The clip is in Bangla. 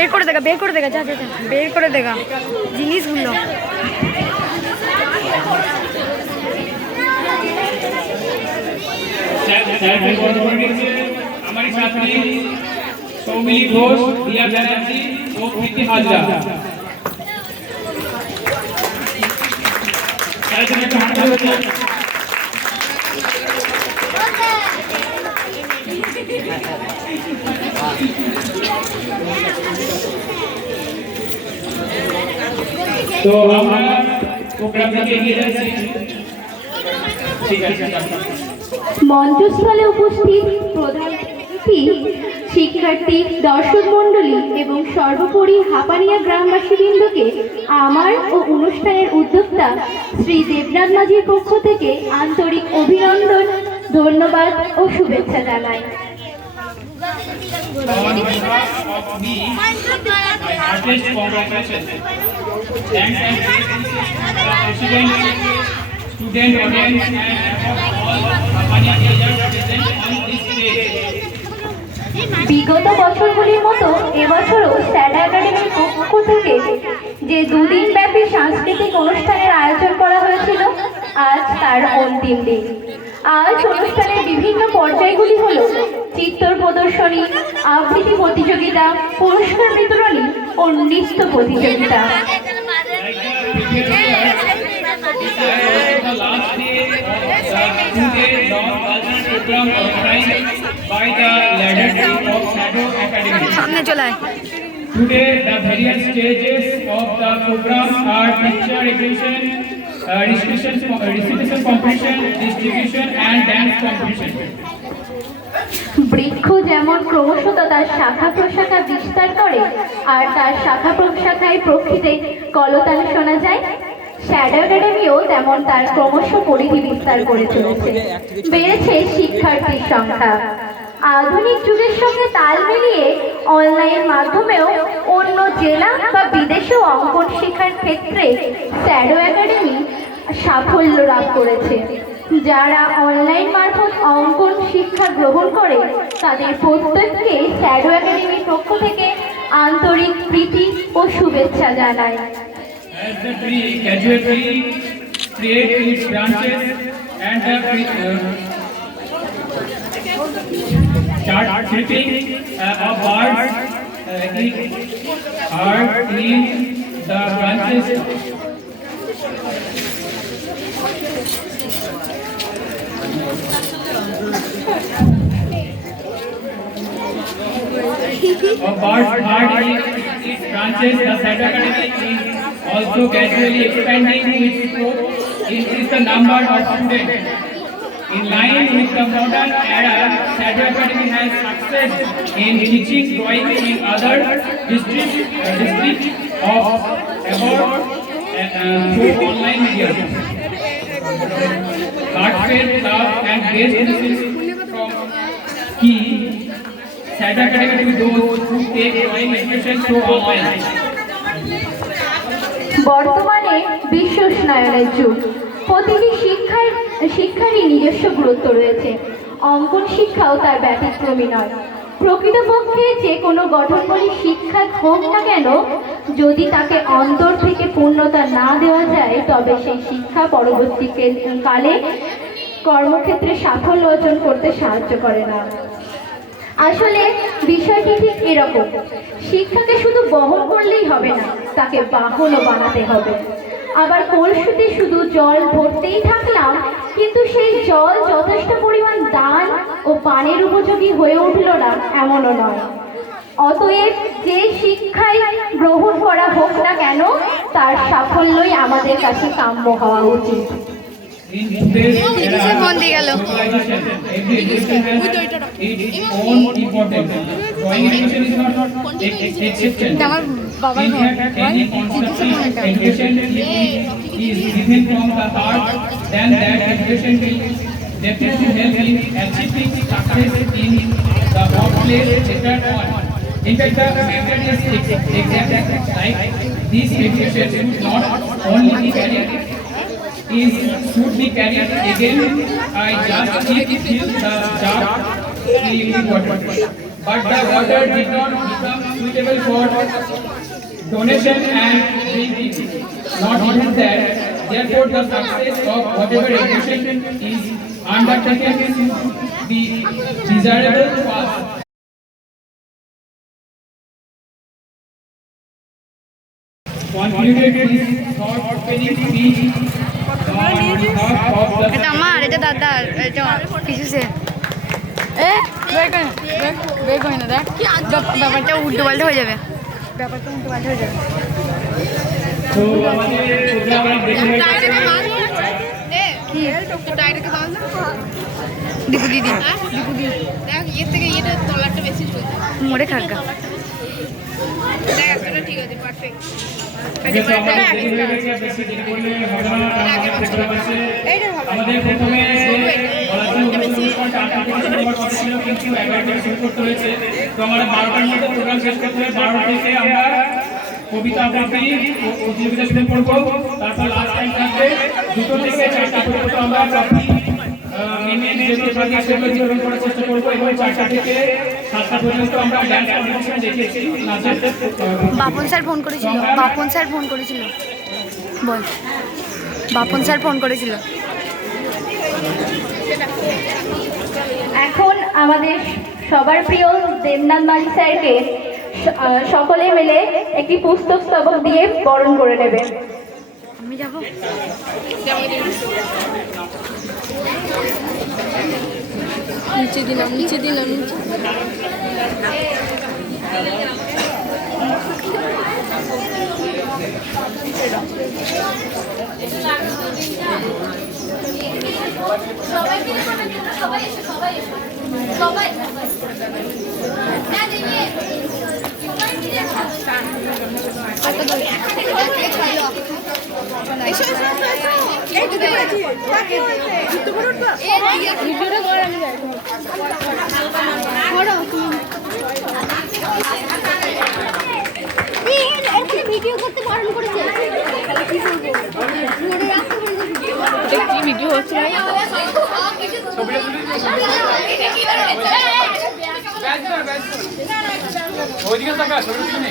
বের করে দেখা যা যা যা, বের করে দেখা জিনিসগুলো। हमारी छात्री सौमिली घोष, दिया बनर्जी और प्रीति हाजरा। तो हमारा प्रोग्राम के लिए ठीक है। মঞ্চস্থলে উপস্থিত প্রধান অতিথি, শিক্ষার্থী, দর্শক মণ্ডলী এবং সর্বোপরি হাপানিয়া গ্রামবাসীবৃন্দকে আমার ও অনুষ্ঠানের উদ্যোক্তা শ্রী দেবনাথ মাঝির পক্ষ থেকে আন্তরিক অভিনন্দন, ধন্যবাদ ও শুভেচ্ছা জানাই। Student audience and all Hapania teachers present on this stage. বিগত বছরগুলির মতো এবছরও স্যাড একাডেমির পক্ষ থেকে যে দুদিন ব্যাপী সাংস্কৃতিক অনুষ্ঠানের আয়োজন করা হয়েছিল, আজ তার অন্তিম দিন। আজ অনুষ্ঠানের বিভিন্ন পর্যায়গুলি হল চিত্র প্রদর্শনী, আবৃত্তি প্রতিযোগিতা, পুরস্কার বিতরণী ও নৃত্য প্রতিযোগিতা। The last day of the 2-day long cultural program organized by the ladder team of Shadow Academy. Today, the various stages of the program are picture exhibition, recitation competition, distribution, and dance competition. বৃক্ষ যেমন ক্রমশ তার শাখা প্রশাখা বিস্তার করে আর তার শাখা প্রশাখায় প্রকৃতিতে কলতান শোনা যায়, শ্যাডো একাডেমিও তেমন তার ক্রমশ পরিধি বিস্তার করে চলেছে। বেড়েছে শিক্ষার্থীর সংখ্যা। আধুনিক যুগের সঙ্গে তাল মিলিয়ে অনলাইন মাধ্যমেও অন্য জেলা বা বিদেশেও অঙ্কন শেখার ক্ষেত্রে শ্যাডো একাডেমি সাফল্য লাভ করেছে। যারা অনলাইন মারফত অঙ্কন শিক্ষা গ্রহণ করে তাদের প্রত্যেককে শ্যাডো একাডেমির পক্ষ থেকে আন্তরিক প্রীতি ও শুভেচ্ছা জানায়। As the tree gradually creates its branches and start tripping of birds, are in the branches. Of birds are in its branches, the Shadow Academy is also gradually expanding its scope, increase the number of students. In line with the modern era, Shadow Academy has success in teaching drawing in other districts of abroad through online media. Heartfelt love and best wishes from Key Shadow Academy to those who take drawing education through online. বর্তমানে বিশ্ব উষ্ণায়নের যুগ। প্রতিটি শিক্ষারই নিজস্ব গুরুত্ব রয়েছে। অঙ্কন শিক্ষাও তার ব্যতিক্রমী নয়। প্রকৃতপক্ষে যে কোনো গঠনমূলক শিক্ষা হোক না কেন, যদি তাকে অন্তর থেকে পূর্ণতা না দেওয়া যায় তবে সেই শিক্ষা পরবর্তী কালে কর্মক্ষেত্রে সাফল্য অর্জন করতে সাহায্য করে না। আসলে বিষয়টি ঠিক এরকম, শিক্ষাকে শুধু বহন করলেই হবে না, তাকে বাহনও বানাতে হবে। আবার কলসিতে শুধু জল ভরতেই থাকলাম, কিন্তু সেই জল যথেষ্ট পরিমাণ দান ও পানের উপযোগী হয়ে উঠল না, এমনও নয়। অতএব যে শিক্ষাই গ্রহণ করা হোক না কেন, তার সাফল্যই আমাদের কাছে কাম্য হওয়া উচিত। In today's era, globalization, every education has its own importance. Drawing education is not exception. In fact, any constructive education is given from the heart, then that education will definitely help in achieving success in the workplace later on. In fact, the method is exactly like this education should not only be carried should be carried again. I just need to feel the job in the water. but the water did not become suitable for donation and drinking. Not even that, therefore the success of whatever education is undertaken should be desirable path. Concluded this thought-opening speech on behalf of the এটা আমার, এটা দাদার, এটা পিছুসে বের করে না দেখ, ব্যাপারটা উল্টো পাল্টা হয়ে যাবে, ব্যাপারটা উল্টো পাল্টা হয়ে যাবে। তো আমাদের প্রোগ্রাম দেখে কি দীপু দিদি, দীপু দিদি দেখ এর থেকে এটা তলারটা বেশি চলছে। মরে খাগা। দেখ এতটা ঠিক আছে, পারফেক্ট। আমাদের প্রথমে কিন্তু 11টায় শুরু করতে হয়েছে। তো আমরা 12টার মধ্যে প্রোগ্রাম শেষ করতে হবে। 12 থেকে আমরা কবিতা আবৃত্তি প্রতিযোগিতা শুরু করবো। তারপর লাস্ট টাইম থাকবে 2টো থেকে 4টা পর্যন্ত আমরা ট্রফি বিতরণ করার চেষ্টা করবো এবং 4টা থেকে 7টা পর্যন্ত আমরা ড্যান্স কম্পিটিশন দেখিয়েছি। বাপন স্যার ফোন করেছিল, বাপন স্যার ফোন করেছিল, বল বাপন স্যার ফোন করেছিল। এখন আমাদের সবার প্রিয় দেবনাথ মাঝি স্যারকে সকলে মিলে একটি পুস্তক স্তবক দিয়ে বরণ করে নেবে। আমি যাবো। নিচে দিলাম, নিচে দিলাম, নিচে। ভিডিও করতে বারণ করেছে। কি ভিডিও হচ্ছে ভাই? ওইদিকে তাকা, ছবি তুলে নে।